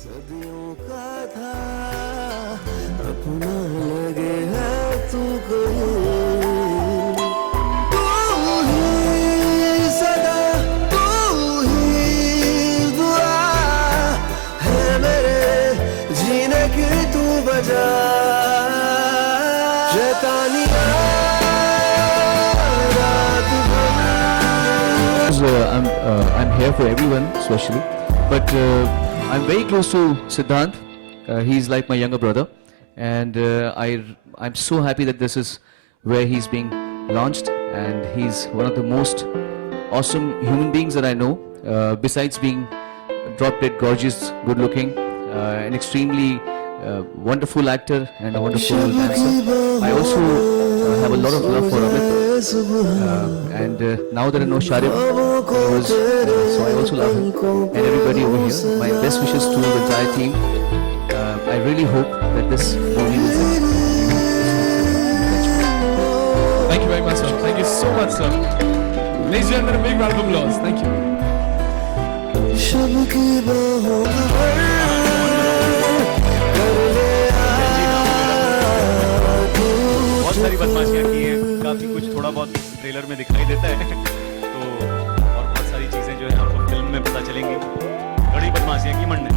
सदियों का था अपना लगे है तू कोई सदा तू ही दुआ है मेरे जीने की तू वजह शैतानियाँ रात भर I'm here for everyone, especially, but I'm very close to Siddhant. He's like my younger brother, and I'm so happy that this is where he's being launched, and he's one of the most awesome human beings that I know. Besides being drop dead gorgeous, good looking, an extremely wonderful actor and a wonderful dancer. I also have a lot of love for Amit. And now that I know Sharif, so I also love him and everybody over here. My best wishes to the entire team. I really hope that this movie will succeed. Thank you very much, sir. Thank you so much, sir. Ladies and gentlemen, a big round of applause. Thank you. शब की बाहों बहुत सारी बदमाशियाँ की है, काफी कुछ थोड़ा बहुत ट्रेलर में दिखाई देता है तो और बहुत सारी चीजें जो है आपको फिल्म में पता चलेंगी। बड़ी बदमाशियाँ की मन ने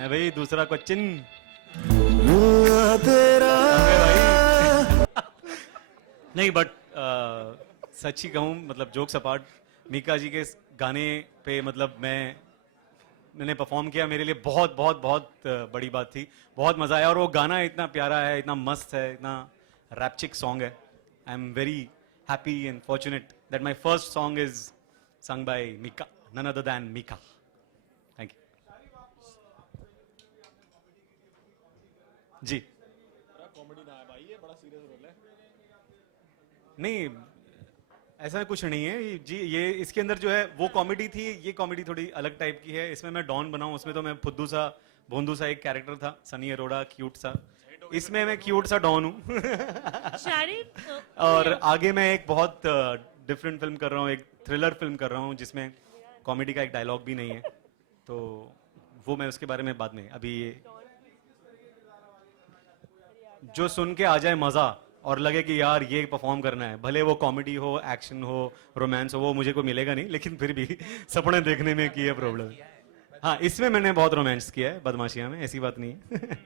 है भाई दूसरा क्वेश्चन तेरा नहीं बट सच ही कहूँ मतलब जोक्स अपार्ट मीका जी के गाने पे मतलब मैंने परफॉर्म किया, मेरे लिए बहुत बहुत बहुत बड़ी बात थी, बहुत मजा आया और वो गाना इतना प्यारा है, इतना मस्त है, इतना रैपचिक सॉन्ग है। I am very happy and fortunate that my first song is sung by Mika, none other than Mika. Thank you ji. Comedy ना है भाई, ये बड़ा सीरियस रोल है। नहीं ऐसा कुछ नहीं है जी, ये इसके अंदर जो है वो कॉमेडी थी, ये कॉमेडी थोड़ी अलग टाइप की है। इसमें मैं डॉन बनाऊं, उसमें तो मैं फुद्दू सा भोंदू सा एक कैरेक्टर था, सनी अरोड़ा क्यूट सा, इसमें मैं क्यूट सा डॉन हूँ और आगे मैं एक बहुत डिफरेंट फिल्म कर रहा हूँ, एक थ्रिलर फिल्म कर रहा हूँ जिसमें कॉमेडी का एक डायलॉग भी नहीं है, तो वो मैं उसके बारे में बाद में, अभी ये जो सुन के आ जाए मजा और लगे कि यार ये परफॉर्म करना है, भले वो कॉमेडी हो, एक्शन हो, रोमांस हो, वो मुझे को मिलेगा नहीं, लेकिन फिर भी सपने देखने में की है प्रॉब्लम। हाँ इसमें मैंने बहुत रोमांस किया है बदमाशियां में, ऐसी बात नहीं है।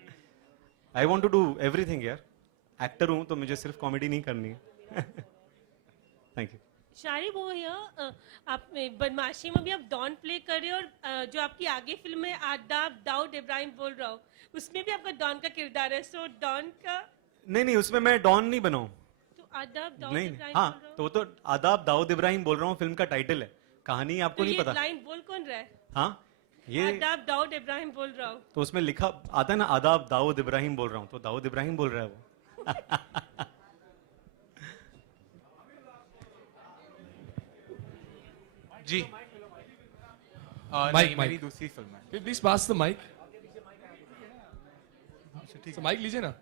I want to do everything यार, एक्टर हूं तो मुझे सिर्फ कॉमेडी नहीं करनी है। Thank you. शारिब वो है आप बदमाशी में भी आप डॉन प्ले कर रहे हो और जो आपकी आगे फिल्म है आदाब दाऊद इब्राहिम बोल रहा हूँ, उसमें भी आपका डॉन का किरदार है, सो डॉन का नहीं उसमें मैं डॉन नहीं बनाऊं तो आदाब दाऊद नहीं, इब्राहिम हाँ बोल रहा हूँ। तो वो तो आदाब दाऊद इब्राहिम बोल रहा हूँ, फिल्म का टाइटल है, कहानी आपको तो नहीं ये पता। लाइन बोल कौन रहा है? हाँ ये आदाब दाऊद इब्राहिम बोल रहा हूँ, तो उसमें लिखा आता है ना आदाब दाऊद इब्राहिम बोल रहा हूँ, तो दाऊद इब्राहिम बोल रहा है वो। जी माइक मेरी दूसरी फिल्म है। Please pass the mike. तो माइक लीजिए ना।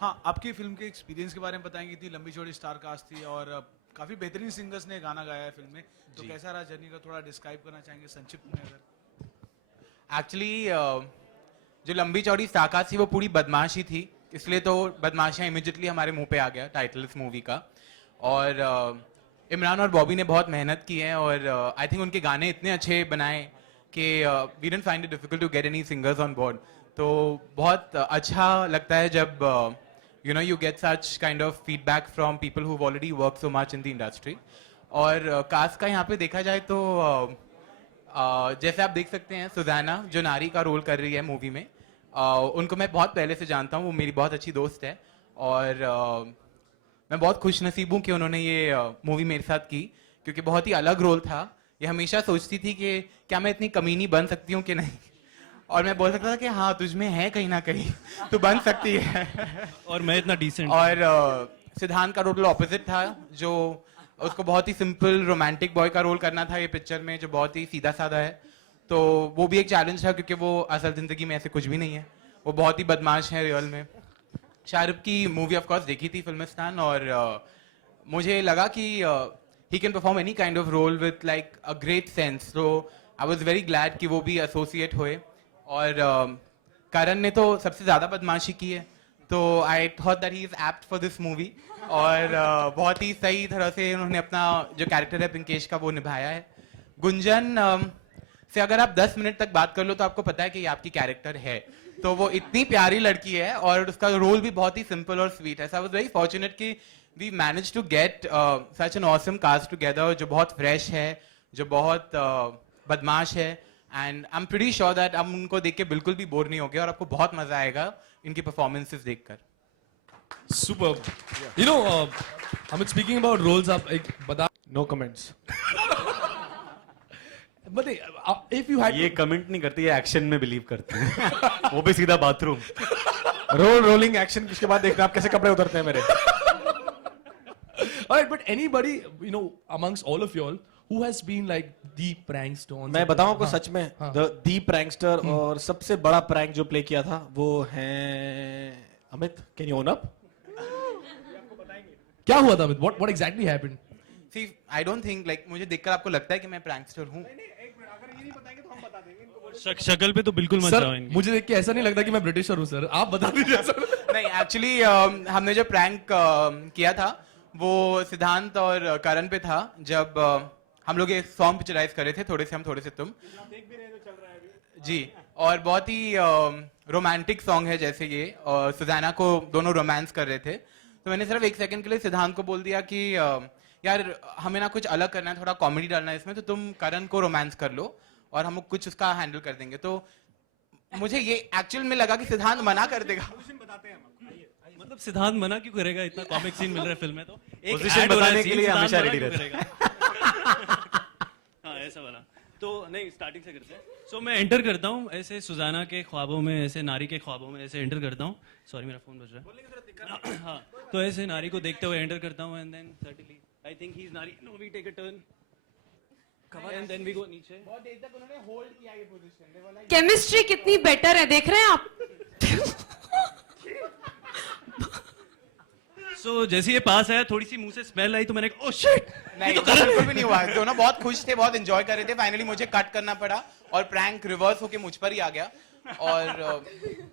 हाँ, आपकी फिल्म के एक्सपीरियंस के बारे में बताएंगे। इतनी लंबी चौड़ी स्टार कास्ट थी और काफी बेहतरीन सिंगर्स ने गाना गाया है फिल्म में, तो कैसा रहा जर्नी का थोड़ा डिस्क्राइब करना चाहेंगे संक्षिप्त में अगर? एक्चुअली जो लंबी चौड़ी स्टार कास्ट थी वो पूरी बदमाशी थी, इसलिए तो बदमाशियाँ इमिजिएटली हमारे मुंह पे आ गया टाइटल इस मूवी का। और इमरान और बॉबी ने बहुत मेहनत की है और आई थिंक उनके गाने इतने अच्छे बनाए कि we didn't find it difficult to get any singers on board. तो बहुत अच्छा लगता है जब you know you get such kind of feedback from people who already work so much in the industry. और कास्ट का यहाँ पे देखा जाए तो जैसे आप देख सकते हैं सुजैना जो नारी का रोल कर रही है मूवी में, उनको मैं बहुत पहले से जानता हूँ, वो मेरी बहुत अच्छी दोस्त है और मैं बहुत खुश नसीब हूँ कि उन्होंने ये मूवी मेरे साथ की, क्योंकि बहुत ही अलग रोल था। ये हमेशा सोचती थी कि क्या मैं इतनी कमीनी बन सकती हूँ कि नहीं, और मैं बोल सकता था कि हाँ तुझ में है कहीं ना कहीं, तू बन सकती है। और मैं इतना डिसेंट। और सिद्धांत का रोल ऑपोजिट था, जो उसको बहुत ही सिंपल रोमांटिक बॉय का रोल करना था ये पिक्चर में, जो बहुत ही सीधा साधा है। तो वो भी एक चैलेंज था क्योंकि वो असल जिंदगी में ऐसे कुछ भी नहीं है, वो बहुत ही बदमाश है रियल में। शाहरुख की मूवी ऑफ कोर्स देखी थी फिल्मिस्तान, और मुझे लगा कि he can perform any kind of role with like a great sense. So I was very glad कि वो भी associate हुए. और करण ने तो सबसे ज़्यादा बदमाशी की है. तो I thought that he is apt for this movie. और बहुत ही सही तरह से उन्होंने अपना जो कैरेक्टर है पिंकेश का वो निभाया है. गुंजन से अगर आप 10 मिनट तक बात कर लो तो आपको पता है कि ये आपकी कैरेक्टर है. तो वो इतनी प्यारी लड़की है और उसका रोल भी बहुत ही सिंपल और स्वीट है. So I was very fortunate कि we manage to get such an awesome cast together जो बहुत फ्रेश है, जो बहुत बदमाश है. And I am pretty sure that हम उनको देख के बिल्कुल भी बोर नहीं होंगे और आपको बहुत मजा आएगा इनकी परफॉर्मेंसेस देखकर. Superb. You know, Amit, speaking about roles, आप एक बता. No comments. But if you had ये कमेंट नहीं करती, ये एक्शन में बिलीव करती है. वो भी सीधा बाथरूम. rolling action, उसके बाद देखना आप कैसे कपड़े उतरते हैं मेरे. Alright, but anybody, you know, amongst all of y'all, who has been like the prankster? मैं बताऊं आपको सच में दी प्रैंकस्टर और सबसे बड़ा प्रैंक जो प्ले किया था वो है Amit. Can you own up? क्या हुआ था Amit? What exactly happened? See, I don't think like मुझे देखकर आपको लगता है कि मैं प्रैंकस्टर हूँ. शक्ल पे तो बिल्कुल मत सर, जाओ इनकी. मुझे देख के ऐसा नहीं लगता कि मैं ब्रिटिशर हूँ सर. आप बता दीजिए सर. नहीं, एक्चुअली हमने जो प्रैंक किया था वो सिद्धांत और करण पे था. जब हम लोग एक सॉन्ग पिक्चराइज कर रहे थे, थोड़े से हम थोड़े से तुम. जी, और बहुत ही रोमांटिक सॉन्ग है जैसे ये. और सुजाना को दोनों रोमांस कर रहे थे. तो मैंने सिर्फ 1 सेकंड के लिए सिद्धांत को बोल दिया कि यार हमें ना कुछ अलग करना है, थोड़ा कॉमेडी डालना है इसमें, तो तुम करण को रोमांस कर लो और हम कुछ उसका हैंडल कर देंगे. तो मुझे ये एक्चुअल में लगा कि सिद्धांत मना कर देगा. मतलब सिद्धांत मना क्यों करेगा? इतना कॉमिक सीन मिल रहा है फिल्म में तो एक पोजीशन ad हो रहा है, बताने के लिए सिद्धांत हमेशा मना ready क्यों रहता है. करेगा? हाँ, ऐसा वाला. तो नहीं, स्टार्टिंग से करते हैं. सो मैं एंटर करता हूँ ऐसे सुजाना के ख्वाबों में, ऐसे नारी के ख्वाबों में ऐसे एंटर करता हूँ. सॉरी मेरा फोन बज रहा है. हाँ, तो ऐसे नारी को देखते हुए एंटर करता हूँ and then suddenly I think he is नारी. No, we take a turn and then we go नीचे. बहुत देर तक उन्होंने होल्ड किया ये पोजीशन. केमिस्ट्री कितनी बेटर है, देख रहे हैं आप? सो जैसे ये पास आया, थोड़ी सी मुंह से स्मेल आई तो मैंने कहा, ओह शिट. नहीं, तो बिल्कुल भी नहीं हुआ. दोनों बहुत खुश थे, बहुत एंजॉय कर रहे थे. फाइनली मुझे कट करना पड़ा और प्रैंक रिवर्स होके मुझ पर ही आ गया. और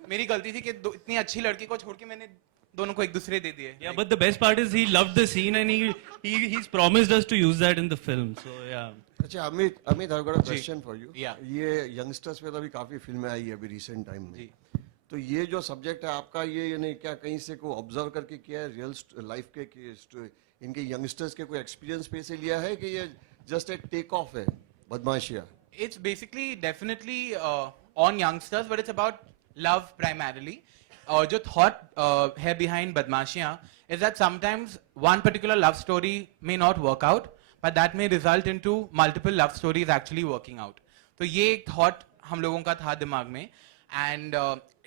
मेरी गलती थी कि इतनी अच्छी लड़की को छोड़ के मैंने दोनों को एक दूसरे दे दिए. Yeah, but the best part is he loved the scene and he's promised us to use that in the film. So yeah. अच्छा Amit, I've got a question for you. Yeah. ये यंगस्टर्स पे तो अभी काफी फिल्में आई है अभी रिसेंट टाइम में. तो ये जो सब्जेक्ट है आपका, ये नहीं क्या कहीं से को ऑब्जर्व करके किया है रियल लाइफ के इनके यंगस्टर्स के कोई एक्सपीरियंस पे से लिया है कि ये जस्ट एक टेक ऑफ है बदमाशिया? It's basically definitely on youngsters, but it's about love primarily. जो thought है behind बदमाशियाँ is that sometimes one particular love story may not work out, but that may result into multiple love stories actually working out. तो ये एक thought हम लोगों का था दिमाग में, and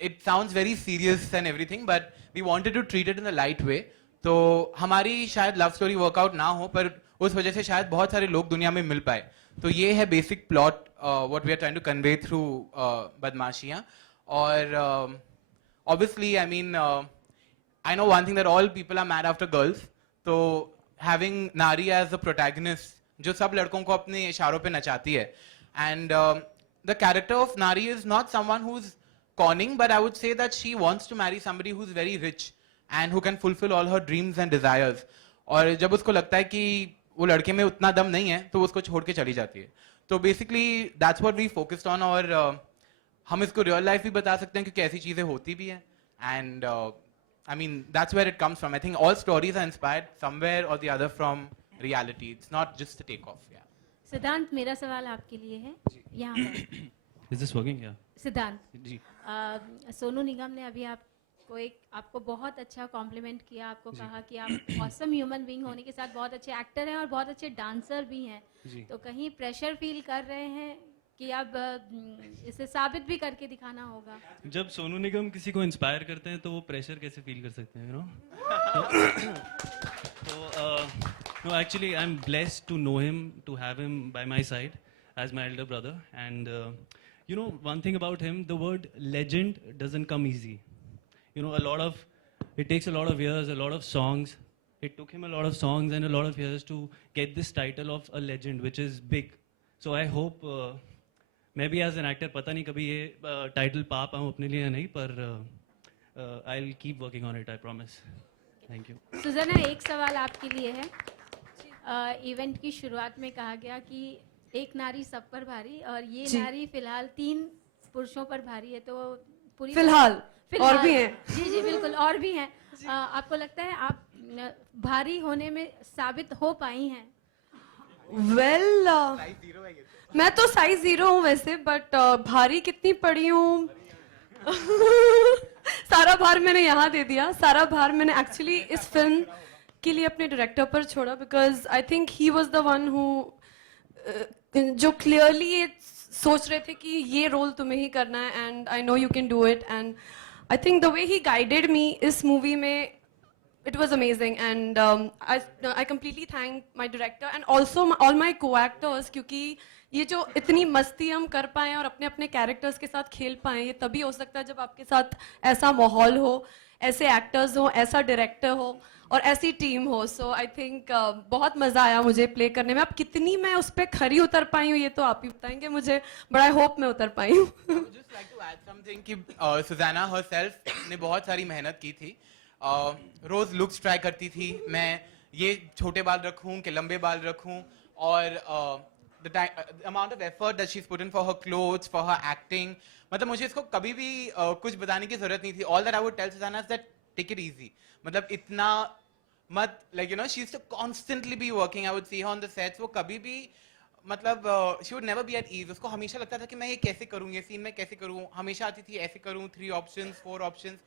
it sounds very serious and everything, but we wanted to treat it in a light way. तो हमारी शायद लव स्टोरी वर्कआउट ना हो, पर उस वजह से शायद बहुत सारे लोग दुनिया में मिल पाए. तो ये है basic plot what we are trying to convey through बदमाशियाँ. और obviously, I mean, I know one thing that all people are mad after girls. तो having Nari as the protagonist, जो सब लड़कों को अपने इशारों पे नचाती है. And the character of Nari is not someone who's conning, but I would say that she wants to marry somebody who's very rich and who can fulfill all her dreams and desires. और जब उसको लगता है कि वो लड़के में उतना दम नहीं है तो वो उसको छोड़ के चली जाती है. तो basically that's what we focused on. और हम इसको रियल लाइफ भी बता सकते हैं क्योंकि ऐसी चीजें होती भी हैं. And I mean that's where it comes from. I think all stories are inspired somewhere और the other from reality. It's not just a take off. Siddhant, मेरा सवाल आपके लिए है यहाँ पर. Is this working? Yeah. सिद्धांत जी. सोनू निगम ने अभी आपको बहुत अच्छा कॉम्प्लीमेंट किया. आपको कहा कि आप ऑसम ह्यूमन बीइंग होने के साथ बहुत अच्छे एक्टर हैं और बहुत अच्छे डांसर भी हैं. तो कहीं प्रेशर फील कर रहे हैं कि अब इसे साबित भी करके दिखाना होगा? जब सोनू निगम किसी को इंस्पायर करते हैं तो वो प्रेशर कैसे फील कर सकते हैं, यू नो? तो actually I am blessed to know him, to have him by my side as my elder brother. And you know, one thing about him, the word legend doesn't come easy. You know, it takes a lot of years, a lot of songs. it took him a lot of songs and a lot of years to get this title of a legend, which is big. So I hope मैं भी as an actor पता नहीं कभी ये title पा पाऊँ अपने लिए या नहीं, पर I will keep working on it, I promise. Thank you. Sujana, एक सवाल आपके लिए है. इवेंट की शुरुआत में कहा गया कि एक नारी सब पर भारी, और ये नारी फिलहाल 3 पुरुषों पर भारी है, तो पूरी फिलहाल और भी हैं. जी जी बिल्कुल, और भी हैं. आपको लगता है आप भारी होने में साबित हो पाई हैं? वेल मैं तो साइज 0 हूँ वैसे, बट भारी कितनी पड़ी हूँ सारा भार मैंने यहाँ दे दिया. सारा भार मैंने एक्चुअली इस फिल्म के लिए अपने डायरेक्टर पर छोड़ा, because I think he was the one who जो क्लियरली ये सोच रहे थे कि ये रोल तुम्हें ही करना है, and I know you can do it. And I think the way he guided मी इस मूवी में, it was amazing, and I completely thank my director and also all my co-actors, क्योंकि ये जो इतनी मस्ती हम कर पाए और अपने अपने कैरेक्टर्स के साथ खेल पाए, ये तभी हो सकता है जब आपके साथ ऐसा माहौल हो, ऐसे एक्टर्स हो, ऐसा डायरेक्टर हो और ऐसी टीम हो. सो आई थिंक बहुत मज़ा आया मुझे प्ले करने में. अब कितनी मैं उस पर खरी उतर पाई हूँ ये तो आप ही बताएंगे मुझे, बट आई होप मैं उतर पाई हूँ. just like to add something कि सुजाना herself ने बहुत सारी मेहनत की थी. रोज लुक्स ट्राई करती थी, मैं ये छोटे बाल रखूं कि लंबे बाल रखूं, और the amount of effort that she's put in for her clothes, for her acting, मतलब मुझे इसको कभी भी कुछ बताने की जरूरत नहीं थी. All that I would tell Susanna is that take it easy. मतलब इतना मत, like you know, she used to constantly be working. I would see her on the sets. वो कभी भी मतलब she would never be at ease. उसको हमेशा लगता था कि मैं ये कैसे करूँ, ये सीन में कैसे करूँ. हमेशा आती थी ऐसे करूँ, 3 options, 4 options.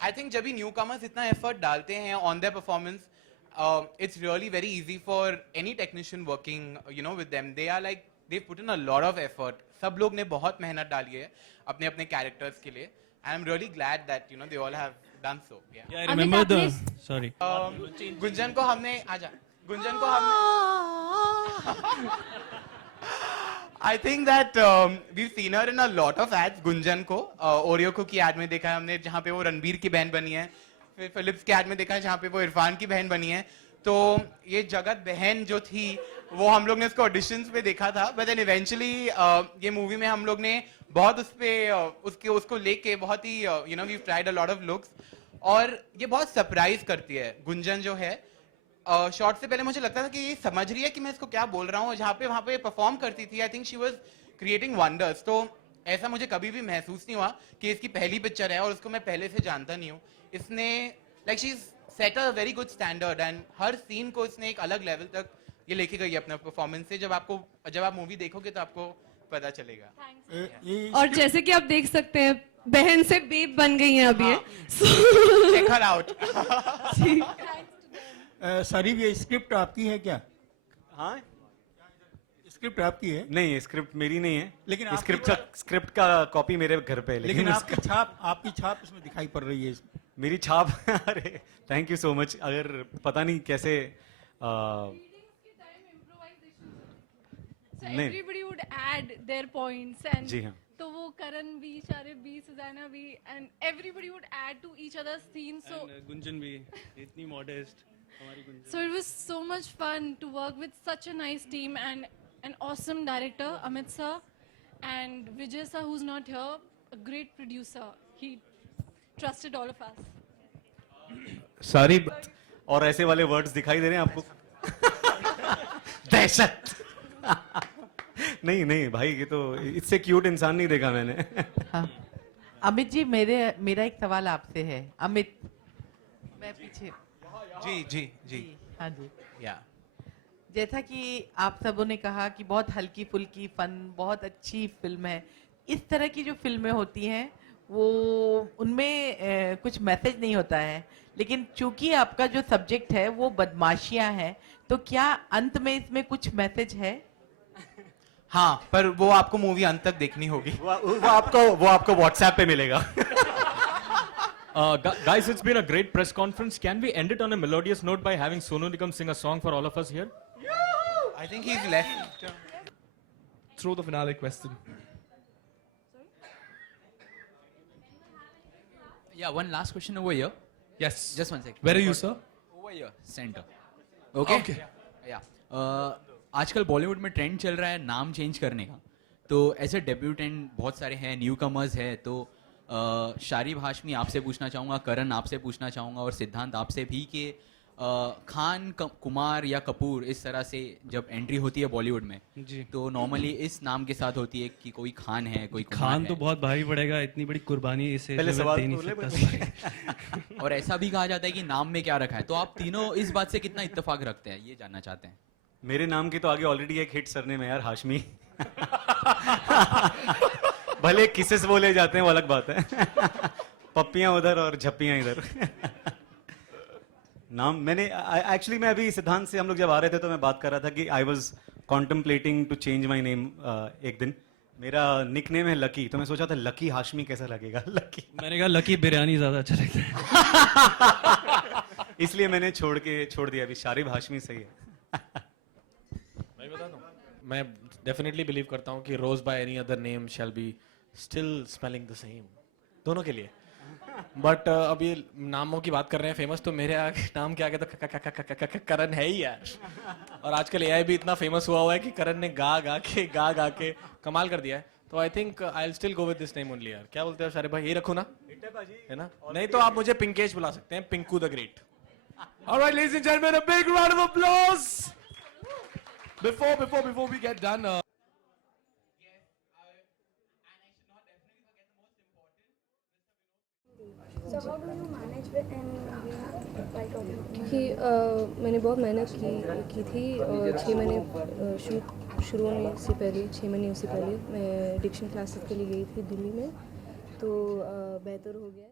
I think जब भी न्यूकमर्स इतना एफर्ट डालते हैं on their performance, it's really very easy for any technician working, you know, with them. They are like, they've put in a lot of effort. सब लोग ने बहुत मेहनत डाली है अपने अपने कैरेक्टर्स के लिए. And I'm really glad that, you know, they all have done so. Yeah, I remember the, sorry. Gunjan को हमने, आजा, गुंजन को हमने I think that we've seen her in a lot of ads. Gunjan को ओरियो को की एड में देखा है हमने, जहाँ पे वो रणबीर की बहन बनी है. फिर फिलिप्स की एड में देखा है जहाँ पे वो इरफान की बहन बनी है. तो ये जगत बहन जो थी वो हम लोग ने उसको ऑडिशंस पे देखा था, बट देन इवेंचुअली ये मूवी में हम लोग ने बहुत उस पे उसको लेके बहुत ही you know we tried a lot of looks, और ये बहुत सरप्राइज करती है. गुंजन जो है शॉर्ट से पहले मुझे लगता था कि ये समझ रही है कि मैं इसको क्या बोल रहा हूँ. जहाँ पे वहाँ पे परफॉर्म करती थी, I think she was creating wonders. तो ऐसा मुझे कभी भी महसूस नहीं हुआ कि इसकी पहली पिक्चर है और उसको मैं पहले से जानता नहीं हूँ. इसने like she set a very good standard, and हर सीन को इसने एक अलग लेवल तक ये लेके गई है अपने परफॉर्मेंस से. जब आप मूवी देखोगे तो आपको पता चलेगा. और जैसे कि आप देख सकते हैं बहन से बेब बन गई हैं अभी. Check her out. सरीब, ये स्क्रिप्ट आपकी है क्या? हाँ, स्क्रिप्ट आपकी है? नहीं, स्क्रिप्ट मेरी नहीं है, लेकिन स्क्रिप्ट का कॉपी मेरे घर पे है. लेकिन आपकी छाप इसमें दिखाई पड़ रही है. मेरी छाप अरे थैंक यू सो मच. अगर पता नहीं कैसे everybody would add their points, and जी हाँ, तो वो करण भी, शारिब भी, सुजाना भी, and everybody would add to each other's scenes. So And Gunjan भी इतनी modest, हमारी Gunjan. so it was so much fun to work with such a nice team and an awesome director, Amit sir, and Vijay sir, who's not here, a great producer. He trusted all of us. सारी और ऐसे वाले words दिखाई दे रहे हैं आपको? दहशत. नहीं भाई, ये तो इससे क्यूट इंसान नहीं देखा मैंने. हाँ. अमित जी, मेरा एक सवाल आपसे है. अमित, मैं पीछे. जी. हाँ जी. या जैसा कि आप सबों ने कहा कि बहुत हल्की फुल्की फन, बहुत अच्छी फिल्म है. इस तरह की जो फिल्में होती हैं वो उनमें कुछ मैसेज नहीं होता है, लेकिन चूंकि आपका जो सब्जेक्ट है वो बदमाशियां हैं, तो क्या अंत में इसमें कुछ मैसेज है? हाँ, पर वो आपको मूवी अंत तक देखनी होगी. वो आपको व्हाट्सएप पे मिलेगा. Guys, it's been a great press conference. Can we end it on a melodious note by having Sonu Nigam sing a song for all of us here? I think he's left. Throw the finale question. Yeah, one last question over here. Yes. Just one second. Where are you, sir? Over here, center. Okay? Yeah. आजकल बॉलीवुड में trend चल रहा है नाम change करने का. तो ऐसे डेब्यूटेंट बहुत सारे हैं, न्यू कमर्स है. तो शारिब हाशमी आपसे पूछना चाहूँगा, करण आपसे पूछना चाहूँगा और सिद्धांत आपसे भी कि खान कुमार या कपूर इस तरह से जब एंट्री होती है बॉलीवुड में जी, तो नॉर्मली इस नाम के साथ होती है कि कोई खान है, कोई कुमार खान है. तो बहुत भारी पड़ेगा, इतनी बड़ी कुर्बानी इसे पहले सवाल दे नहीं बोले सकता. और ऐसा भी कहा जाता है कि नाम में क्या रखा है. तो आप तीनों इस बात से कितना इत्तेफाक रखते हैं, ये जानना चाहते हैं. मेरे नाम की तो आगे ऑलरेडी एक हिट सरनेम है यार, हाशमी. भले किसेस बोले जाते हैं वो अलग बात है. पप्पियां उधर और झप्पियां इधर. नाम मैंने एक्चुअली मैं अभी सिद्धांत से हम लोग जब आ रहे थे तो मैं बात कर रहा था कि I was contemplating to change my name. एक दिन मेरा निक नेम है लकी, तो मैं सोचा था लकी हाशमी कैसा लगेगा. लकी मैंने कहा लकी बिरयानी ज्यादा अच्छा लगता है. इसलिए मैंने छोड़ दिया. अभी शारिब हाशमी सही है. मैं बता दूं, मैं डेफिनेटली बिलीव करता हूँ कि rose by any other name shall be still spelling the same, दोनों के लिए. बट अब ये नामों की बात कर रहे हैं फेमस, तो मेरे नाम के आगे तो करण है ही यार. और आजकल एआई भी इतना फेमस हुआ है कि करण ने गा के कमाल कर दिया है. तो I think I will still go with this name only यार. क्या बोलते हो सारे भाई, यही रखो ना, है ना? नहीं तो आप मुझे पिंकेश बुला सकते हैं, Pinku the great. Alright, ladies and gentlemen, a big round of applause. Before we get done, क्योंकि मैंने बहुत मेहनत की थी. 6 महीने शूट शुरू होने से पहले, 6 महीने से पहले मैं डिक्शन क्लासेस के लिए गई थी दिल्ली में, तो बेहतर हो गया.